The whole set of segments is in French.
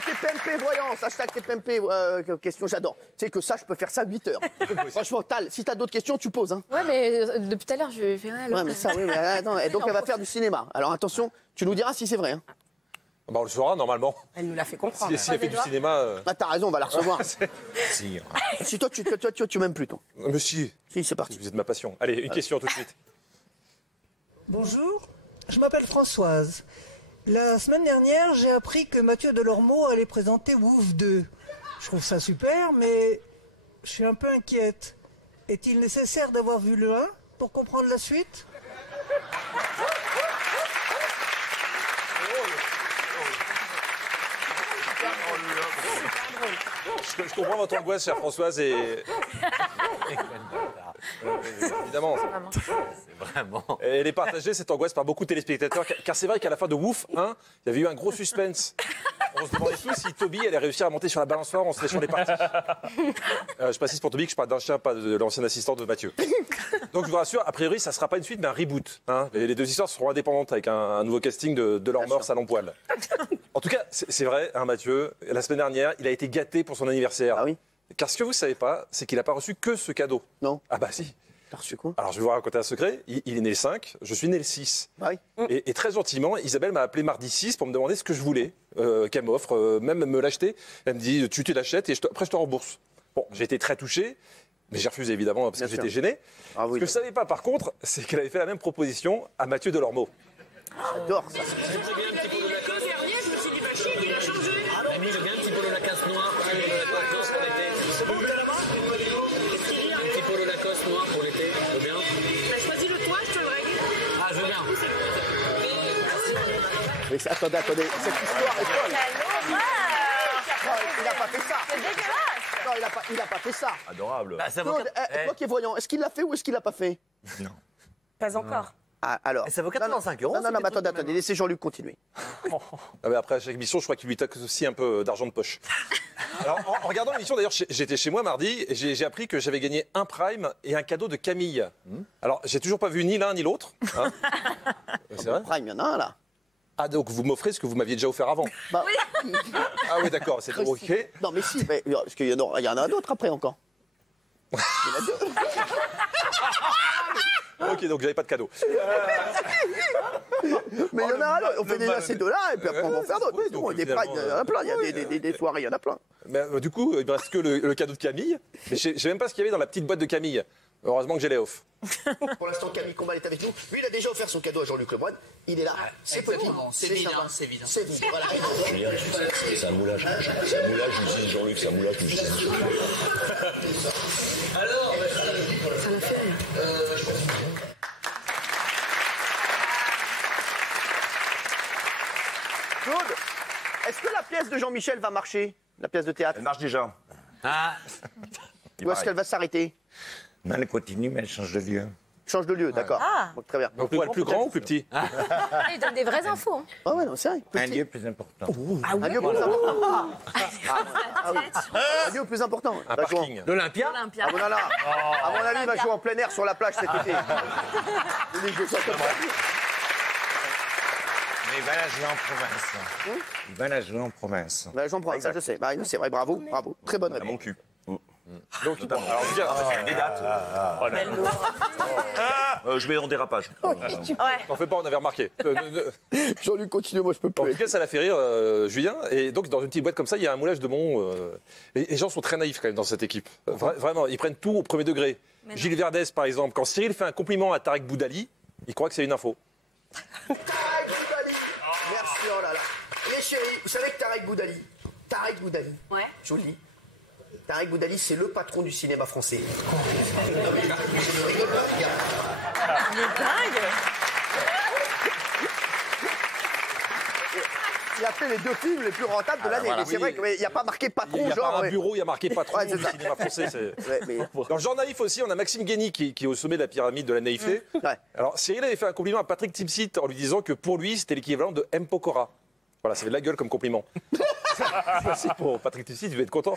TPMP voyance, hashtag TPMP question, j'adore. Tu sais que ça, je peux faire ça 8 heures. Franchement, Tal, si t'as d'autres questions, tu poses. Hein. Ouais, mais depuis tout à l'heure, je fais rien. Ouais, mais ça, oui, mais attends. Et donc, elle va faire du cinéma. Alors attention, tu nous diras si c'est vrai. Hein. Bah, on le saura normalement. Elle nous l'a fait comprendre. Si elle fait du cinéma. Ah, t'as raison, on va la recevoir. Si. Si toi, tu m'aimes plus, toi. Mais si. Si, c'est parti. Vous êtes ma passion. Allez, une question tout de suite. Bonjour, je m'appelle Françoise. La semaine dernière, j'ai appris que Mathieu Delormeau allait présenter Wouf 2. Je trouve ça super, mais je suis un peu inquiète. Est-il nécessaire d'avoir vu le 1 pour comprendre la suite ? Je comprends votre angoisse, chère Françoise, et... évidemment. C'est vraiment... Elle est partagée, cette angoisse, par beaucoup de téléspectateurs, car c'est vrai qu'à la fin de Wouf 1, il y avait eu un gros suspense. On se demandait tous si Toby allait réussir à monter sur la balançoire en se léchant les parties. Je précise pour Toby que je parle d'un chien, pas de l'ancien assistant de Mathieu. Donc je vous rassure, a priori, ça ne sera pas une suite, mais un reboot. Hein. Les deux histoires seront indépendantes avec un nouveau casting de leur mort salon poil. En tout cas, c'est vrai, hein, Mathieu, la semaine dernière, il a été gâté pour son anniversaire. Ah oui. Car ce que vous ne savez pas, c'est qu'il n'a pas reçu que ce cadeau. Non. Ah bah si. T'as reçu quoi? Alors je vais vous raconter un secret. Il est né le 5, je suis né le 6. Ah oui. Et très gentiment, Isabelle m'a appelé mardi 6 pour me demander ce que je voulais, qu'elle m'offre, même me l'acheter. Elle me dit, tu te l'achètes et après je te rembourse. Bon, j'ai été très touché, mais j'ai refusé évidemment parce que j'étais gêné. Ah oui, ce que je ne savais pas par contre, c'est qu'elle avait fait la même proposition à Mathieu Delormeau. J'adore ça. Mais attendez, cette histoire est folle. Non, il n'a pas fait ça. C'est dégueulasse. Non, il n'a pas fait ça. Adorable. Bah, Claude, toi qui es voyant, est-ce qu'il l'a fait ou est-ce qu'il l'a pas fait? Non. Pas encore. Ah, alors. Et ça vaut 85 euros. Non, mais attendez, laissez Jean-Luc continuer. Ah mais après, à chaque émission, je crois qu'il lui taxe aussi un peu d'argent de poche. Alors, en regardant l'émission, d'ailleurs, j'étais chez moi mardi et j'ai appris que j'avais gagné un Prime et un cadeau de Camille. Alors, j'ai toujours pas vu ni l'un ni l'autre. Hein. C'est vrai? Prime, il y en a un là. Ah, donc vous m'offrez ce que vous m'aviez déjà offert avant? Bah, Ah oui, d'accord, c'est OK. non, mais si, parce qu'il y en a d'autres après encore. Il y en a deux. OK, donc j'avais pas de cadeau. Mais il y en a un, on fait déjà ces deux-là, et puis après on va en faire d'autres. Oui, donc, Des primes, il y en a plein, il y a des soirées, il y en a plein. Mais, du coup, il me reste que le cadeau de Camille. Mais je sais même pas ce qu'il y avait dans la petite boîte de Camille. Heureusement que j'ai les off. Pour l'instant, Camille Combal est avec nous. Lui, il a déjà offert son cadeau à Jean-Luc Lemoyne. Il est là. C'est petit. C'est vide, hein, c'est vide. C'est vide, voilà. C'est un moulage. C'est un moulage, je dis Jean-Luc, c'est un moulage, je dis. Alors, Ça l'a fait rire. Claude, est-ce que la pièce de Jean-Michel va marcher? La pièce de théâtre? Elle marche déjà. Ah. Ou est-ce qu'elle va s'arrêter? Non, elle continue, mais elle change de lieu. Change de lieu, d'accord. Ah. Donc, très bien. Donc, poil plus grand ou plus petit? Il donne des vraies infos. Hein. Ah ouais, non, c'est vrai. Un lieu plus important. Un lieu plus important. Ah oui. Un lieu plus important. Un Va jouer en- parking. L'Olympia. Olympia. Ah bon, là, à mon avis, il va jouer en plein air sur la plage cet été. Il est joué ça comme ça. Mais il va la jouer en province. Il va la jouer en province. Bah, j'en prends, ça je sais. Bah, c'est vrai, bravo, bravo. Très bonne À mon réponse. cul. Donc, bon, alors, je veux dire, Des dates. Je vais en dérapage. t'en fais pas, on avait remarqué. Jean-Luc, continue, moi je peux En plus. tout cas, ça l'a fait rire, Julien. Et donc, dans une petite boîte comme ça, il y a un moulage de mon. Les gens sont très naïfs quand même dans cette équipe. Vraiment, ils prennent tout au premier degré. Gilles Verdez, par exemple, quand Cyril fait un compliment à Tarek Boudali, il croit que c'est une info. Tarek Boudali. Merci, oh là là. Les chéris, vous savez que Tarek Boudali, Ouais. je vous le dis, Tarek Boudali, c'est le patron du cinéma français. Non, mais je ne rigole pas, les gars. Il est dingue. Il a fait les deux films les plus rentables de l'année. voilà. Mais c'est vrai qu'il n'y a pas marqué Il patron, n'y a genre. pas un ouais. bureau, il y a marqué patron Ouais, c'est du ça. cinéma français. Ouais, mais... Dans le genre naïf aussi, on a Maxime Guény qui est au sommet de la pyramide de la naïveté. Ouais. Alors, Cyril avait fait un compliment à Patrick Timsit en lui disant que pour lui, c'était l'équivalent de M. Pokora. Voilà, ça fait de la gueule comme compliment. Merci pour Patrick Timsit, il va être content.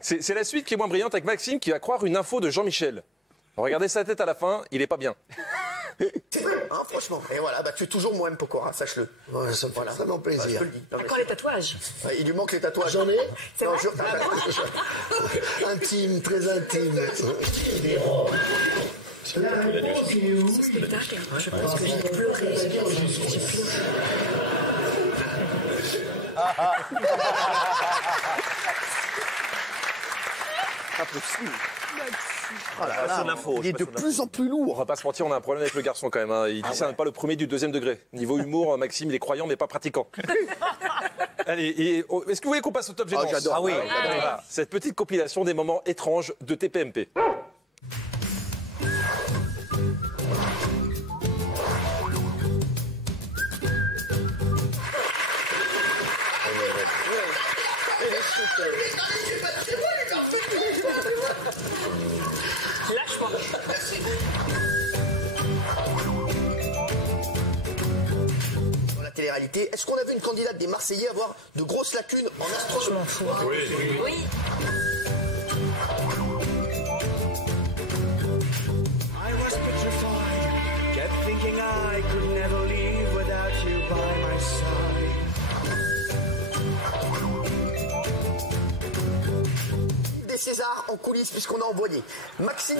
C'est la suite qui est moins brillante avec Maxime qui va croire une info de Jean-Michel. Regardez sa tête à la fin, il est pas bien. C'est vrai, hein, franchement. Et voilà, bah, tu es toujours moi, M. Pokora, sache-le. Ouais, ça me fait vraiment Ouais, plaisir. je te le dis. Non, mais Encore les tatouages. ouais, il lui manque les tatouages. J'en ai Non, intime, très intime. Ce spectacle, je pense que j'ai pleuré. J'ai pleuré. Pas possible. Oh là Ah, là, c'est de l'info, il est je de passe plus en plus On lourd. va pas se mentir, on a un problème avec le garçon quand même. Hein. Il discerne pas le premier du deuxième degré. Niveau humour, Maxime, il est croyant mais pas pratiquant. Allez, est-ce que vous voulez qu'on passe au top gênance? j'adore. Ah oui. Voilà, cette petite compilation des moments étranges de TPMP. Lâche-moi. Dans la télé-réalité, est-ce qu'on a vu une candidate des Marseillais avoir de grosses lacunes en astronomie? Oui. I was petrified, kept thinking I could never leave without you by my side. Des Césars en coulisses puisqu'on a envoyé Maxime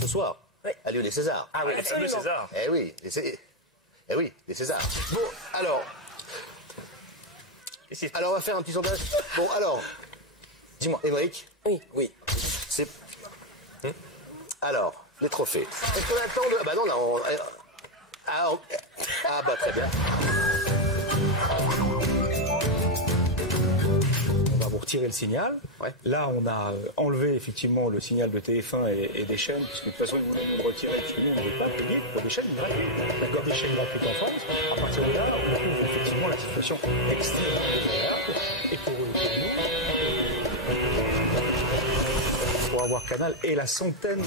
Ce soir, allez les Césars. Ah oui, absolument. Césars. Eh oui, les Césars. Bon, alors on va faire un petit sondage. Bon, alors, dis-moi, Émeric. Oui. C'est. Alors, les trophées. Est-ce qu'on attend de. Ah bah non, là, Ah bah très bien. On va vous retirer le signal. Ouais. Là, on a enlevé effectivement le signal de TF1 et des chaînes, puisque de toute façon, ils voulaient nous le retirer, parce que nous, on ne veut pas payer pour des chaînes gratuites. D'accord, des chaînes gratuites en France. À partir de là, on trouve effectivement la situation extrêmement désagréable. Et pour nous, pour avoir Canal et la centaine.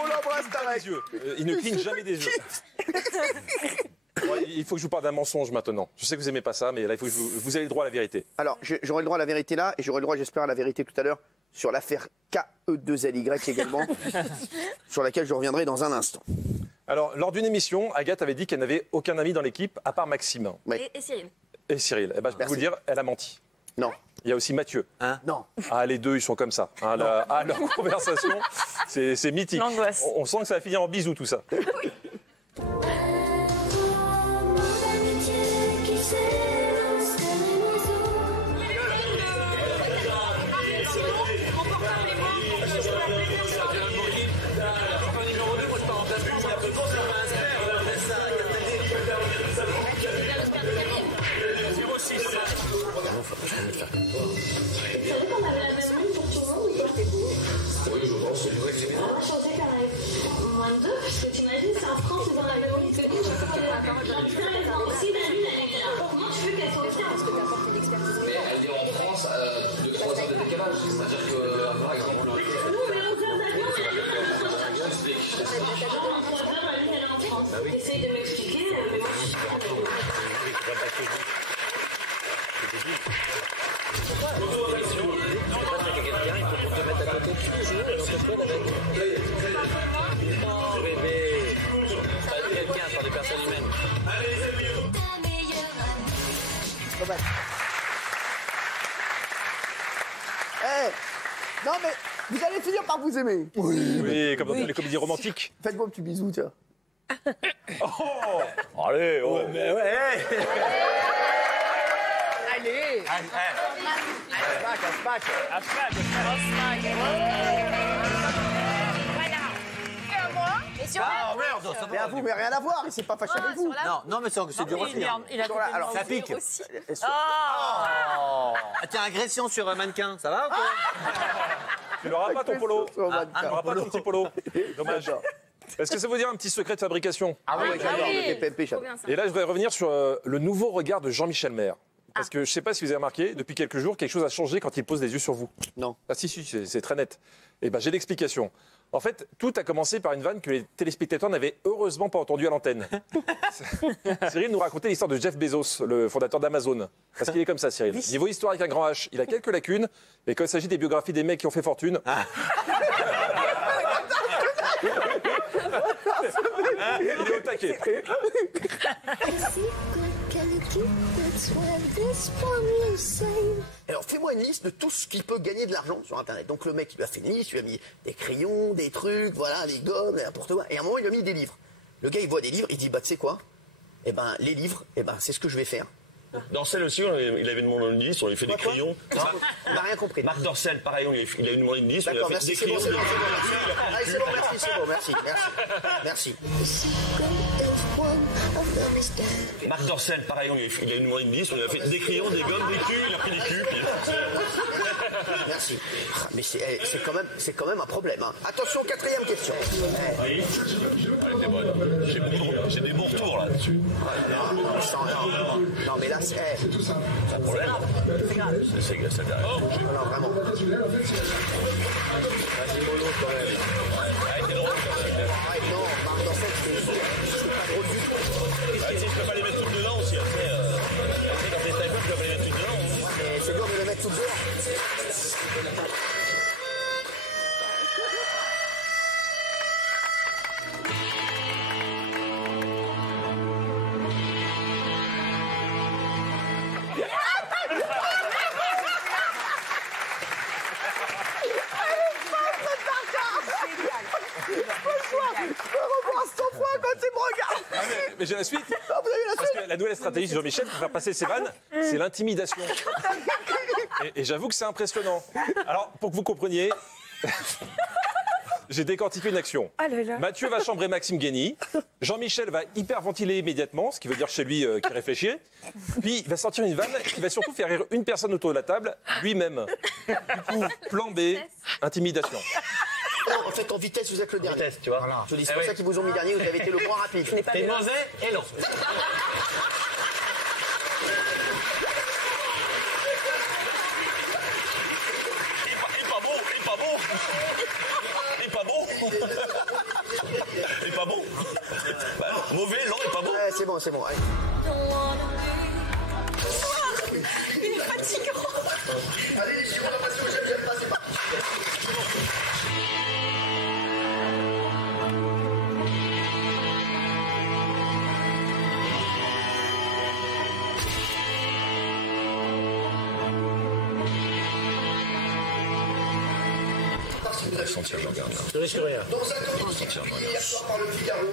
On l'embrasse, Tarek. Il ne cligne jamais des yeux. Bon, il faut que je vous parle d'un mensonge maintenant. Je sais que vous aimez pas ça, mais là, il faut que vous ayez le droit à la vérité. Alors, j'aurai le droit à la vérité là, et j'aurai le droit, j'espère, à la vérité tout à l'heure sur l'affaire KE2LY également, sur laquelle je reviendrai dans un instant. Alors, lors d'une émission, Agathe avait dit qu'elle n'avait aucun ami dans l'équipe, à part Maxime Ouais. Et Cyril. et Cyril. Eh ben, je peux Merci. vous le dire, elle a menti. Non. Il y a aussi Mathieu. Non. Ah, les deux, ils sont comme ça. Hein, leur conversation, c'est mythique. L'angoisse. On sent que ça va finir en bisous, tout ça. Essaye de m'expliquer, mais moi je suis Vous allez finir par vous aimer. Oui, comme dans les comédies romantiques. Faites-moi un petit bisou, tiens. Allez, oh. Mais ouais. Allez. Et sur Ah merde, ça Mais à vous, mais rien à voir, il s'est pas fâché avec vous. Non, mais c'est du reflet. Il a Alors, Ça pique. Ah, Ah, tiens, agression sur un mannequin, ça va ou quoi? Tu l'auras pas ton polo. Tu Oh, bah, n'auras pas ton petit polo. Dommage. Est-ce que ça veut dire un petit secret de fabrication? Ah oui, j'adore oui. le TPMP, Trop j'adore. bien ça. Et là, je voudrais revenir sur le nouveau regard de Jean-Michel Maire. Parce que je ne sais pas si vous avez remarqué, depuis quelques jours, quelque chose a changé quand il pose les yeux sur vous. Non. Ah si, c'est très net. Eh ben, j'ai l'explication. En fait, tout a commencé par une vanne que les téléspectateurs n'avaient heureusement pas entendue à l'antenne. Cyril nous racontait l'histoire de Jeff Bezos, le fondateur d'Amazon. Parce qu'il est comme ça, Cyril. Niveau histoire avec un grand H, il a quelques lacunes, mais quand il s'agit des biographies des mecs qui ont fait fortune... il est au taquet. Alors fais-moi une liste de tout ce qui peut gagner de l'argent sur Internet. Donc le mec, il lui a fait une liste, il lui a mis des crayons, des trucs, voilà, des gommes, n'importe quoi. Et à un moment, il lui a mis des livres. Le gars, il voit des livres, il dit, bah tu sais quoi? Eh ben, les livres, eh ben, c'est ce que je vais faire. Dorcel aussi, il avait demandé une liste, on lui a fait des crayons. On n'a rien compris. Marc Dorcel, pareil, il a demandé une liste, on lui a D'accord, fait merci, des c'est bon, crayons. c'est bon, merci. Allez, c'est bon, merci. Marc Dorcel, pareil, il a demandé une liste, on lui a fait des crayons, des gommes, des culs, il a pris des culs. Merci. Mais c'est quand même un problème. Hein. Attention, 4e question. Oui, j'ai des bons retours là-dessus. Non, mais là, c'est C'est un problème. C'est derrière. alors vraiment. Vas-y, mollo quand même. Arrête, non, Marc Dorcel, c'est pas drôle du tout. Tu sais, je peux pas les mettre toutes dedans aussi. Après, quand t'es sniper, tu peux pas les mettre toutes dedans. Mais c'est dur de les mettre toutes dehors. Mais j'ai la suite. Parce que la nouvelle stratégie de Jean-Michel pour faire passer ses vannes, c'est l'intimidation. Et j'avoue que c'est impressionnant. Alors, pour que vous compreniez, j'ai décortiqué une action. Mathieu va chambrer Maxime Guény. Jean-Michel va hyperventiler immédiatement, ce qui veut dire chez lui qu'il réfléchit. Puis il va sortir une vanne qui va surtout faire rire une personne autour de la table, lui-même. Du coup, plan B, intimidation. Non, en fait, en vitesse, vous êtes le dernier. Vitesse, tu vois. Voilà. Je dis, c'est pour ça qu'ils vous ont mis dernier, vous avez été le moins rapide. T'es mauvais et non. Il est pas bon. Bah, mauvais, non, il est pas bon. Ouais, c'est bon, c'est bon. Allez. Il est fatigant. Allez, les chiens, on va passer au j'aime pas, c'est parti. Il va sentir le regard. Je risque rien. Dans un communiqué publié hier soir par le Figaro.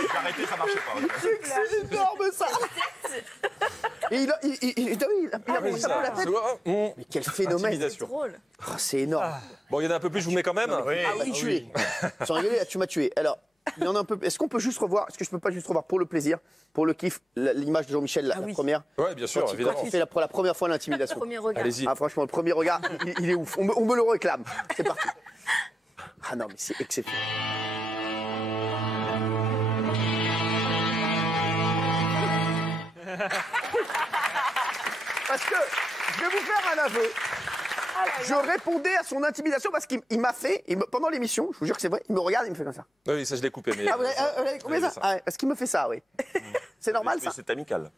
J'ai arrêté, ça marchait pas. C'est énorme ça. Et il a pris ça pour la tête. Mais quel phénomène. Intimidation. Drôle. Oh, c'est énorme. Bon, il y en a un peu plus, je vous mets quand même. Oui. Ah oui, tué. Sans rigoler, là, tu m'as tué. Alors, il y en a un peu. Est-ce qu'on peut juste revoir? Est-ce que je peux pas juste revoir pour le plaisir, pour le kiff, l'image de Jean-Michel, la première? Ouais, bien sûr, Quand évidemment. il fait pour la première fois l'intimidation. Premier regard. Allez-y. Ah, franchement, le premier regard, il est ouf. On me le réclame. C'est parti. Ah non, mais c'est exceptionnel. Parce que je vais vous faire un aveu. Je répondais à son intimidation parce qu'il m'a fait, pendant l'émission, je vous jure que c'est vrai, il me regarde et il me fait comme ça. Oui, ça je l'ai coupé. Mais Ah, vous avez compris ça? Ah ouais, parce qu'il me fait ça, oui. C'est normal ça? C'est amical.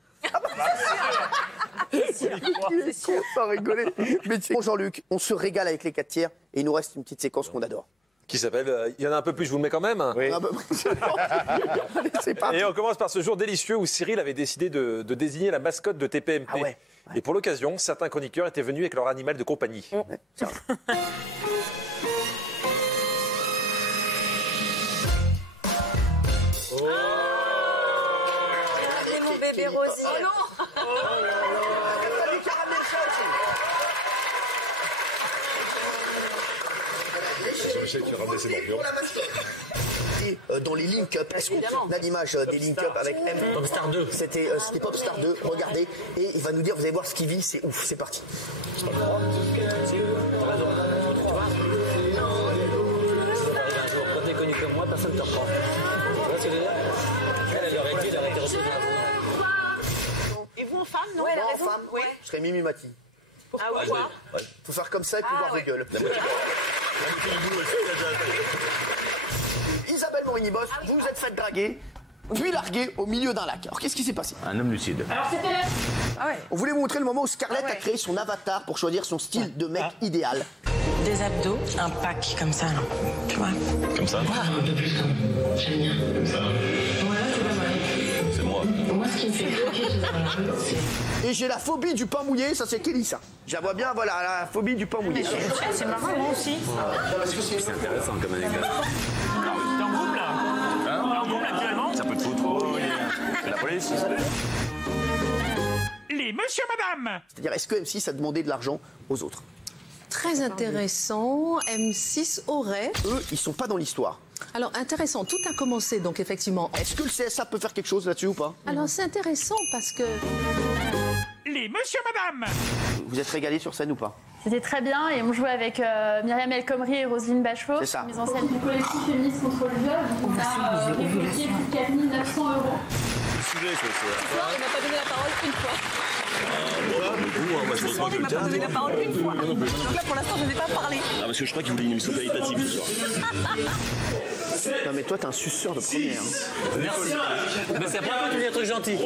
Il est con, sans rigoler. Mais bon, Jean-Luc, on se régale avec les 4 tiers et il nous reste une petite séquence qu'on adore. qui s'appelle Il y en a un peu plus, je vous le mets quand même. Oui. Ah bah, c'est pas. Et on commence par ce jour délicieux où Cyril avait décidé de désigner la mascotte de TPMP. Ah ouais. Et pour l'occasion, certains chroniqueurs étaient venus avec leur animal de compagnie. Tiens. C'est mon bébé Rosie. Oh non. Jean-Michel qui ramenait ses morpions. Et dans les Link Up, est-ce qu'on a l'image des Link Up avec M Popstar 2. C'était Popstar 2, regardez, et il va nous dire, vous allez voir ce qu'il vit, c'est ouf, c'est parti. Quand t'es connu comme moi, personne ne te reprend. Tu vois ce que je veux dire? Elle aurait dit, elle aurait été reçue dans la Et vous en femme, non? Moi, en femme, je serais Mimi Mati. Ah oui, quoi? Faut faire comme ça et pouvoir de gueule. Isabelle Morini-Boss, vous vous êtes fait draguer, puis larguer au milieu d'un lac. Alors qu'est-ce qui s'est passé? Un homme lucide. On voulait vous montrer le moment où Scarlett a créé son avatar pour choisir son style de mec idéal. Des abdos, un pack comme ça, là. Tu vois? Comme ça? Un peu plus comme. J'aime bien. Comme ça. Voilà, c'est pas mal. C'est moi. Moi, ce qui me fait craquer, c'est. Et j'ai la phobie du pain mouillé, ça c'est Kelly ça. Je la vois bien, voilà, la phobie du pain mouillé. C'est marrant, moi aussi. C'est intéressant comme anecdote. T'es en couple, là? T'es en couple, actuellement? Ça peut te foutre. C'est la police. Les monsieur, madame! C'est-à-dire, est-ce que M6 a demandé de l'argent aux autres? Très intéressant. M6 aurait. Eux, ils sont pas dans l'histoire. Alors, intéressant. Tout a commencé, donc, effectivement. Est-ce que le CSA peut faire quelque chose là-dessus ou pas? Alors, c'est intéressant parce que. Les monsieur, madame! Vous êtes régalés sur scène ou pas? C'était très bien et on jouait avec Myriam El Khomri et Roselyne Bachelot. C'est ça. Mise en scène du collectif féministe contre le viol. On a récolté plus de 4 900 €. Sujet, Il m'a pas donné la parole une fois. moi, je Il m'a pas donné la parole une fois. Donc là, pour l'instant, je n'ai pas parlé. Ah, parce que je crois qu'il voulait une émission qualitative ce soir. Non mais toi, t'es un suceur de première. Merci. Mais c'est pas toi qui dis un truc gentil.